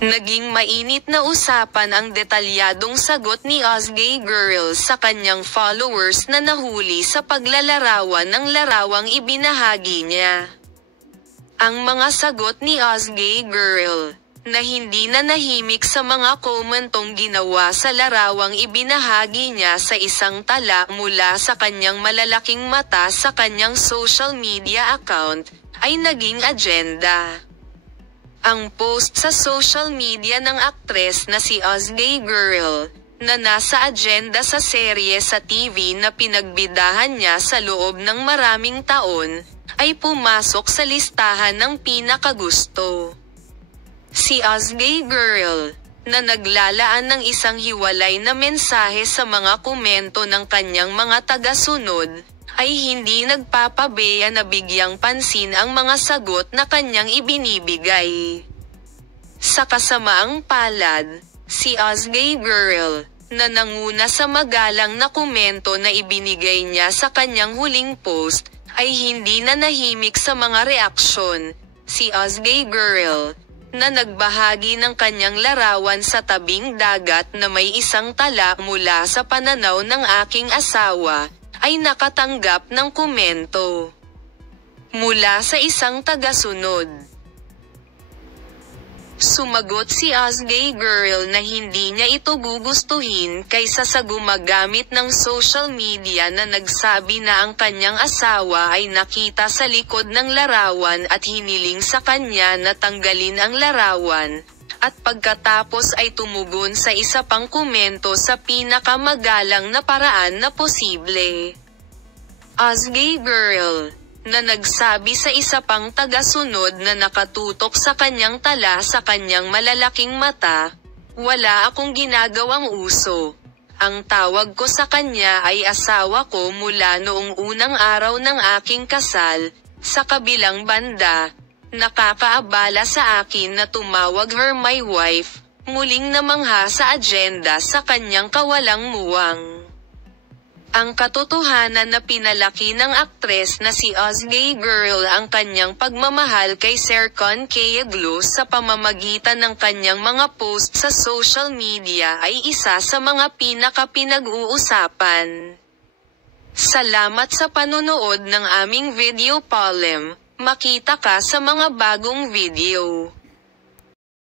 Naging mainit na usapan ang detalyadong sagot ni Ozgay Girl sa kanyang followers na nahuli sa paglalarawan ng larawang ibinahagi niya. Ang mga sagot ni Ozgay Girl, na hindi na nahimik sa mga komentong ginawa sa larawang ibinahagi niya sa isang tala mula sa kanyang malalaking mata sa kanyang social media account, ay naging agenda. Ang post sa social media ng aktres na si Ozgay Girl, na nasa agenda sa serye sa TV na pinagbidahan niya sa loob ng maraming taon, ay pumasok sa listahan ng pinakagusto. Si Ozgay Girl, na naglalaan ng isang hiwalay na mensahe sa mga komento ng kanyang mga tagasunod, ay hindi nagpapabeya na bigyang pansin ang mga sagot na kanyang ibinibigay. Sa kasamaang palad, si Ozgay Girl, na nanguna sa magalang na komento na ibinigay niya sa kanyang huling post, ay hindi na nahimik sa mga reaksyon. Si Ozgay Girl, na nagbahagi ng kanyang larawan sa tabing dagat na may isang tala mula sa pananaw ng aking asawa, ay nakatanggap ng komento mula sa isang tagasunod. Sumagot si Ozgay Girl na hindi niya ito gugustuhin kaysa sa gumagamit ng social media na nagsabi na ang kanyang asawa ay nakita sa likod ng larawan at hiniling sa kanya na tanggalin ang larawan, at pagkatapos ay tumugon sa isa pang komento sa pinakamagalang na paraan na posible. Ozgay Girl, na nagsabi sa isa pang tagasunod na nakatutok sa kanyang tala sa kanyang malalaking mata, "Wala akong ginagawang uso. Ang tawag ko sa kanya ay asawa ko mula noong unang araw ng aking kasal." Sa kabilang banda, nakakaabala sa akin na tumawag her my wife, muling namangha sa agenda sa kanyang kawalang muwang. Ang katotohanan na pinalaki ng aktres na si Ozgay Girl ang kanyang pagmamahal kay Serkan Kayaglo sa pamamagitan ng kanyang mga post sa social media ay isa sa mga pinaka-pinag-uusapan. Salamat sa panonood ng aming video Polem. Makita ka sa mga bagong video.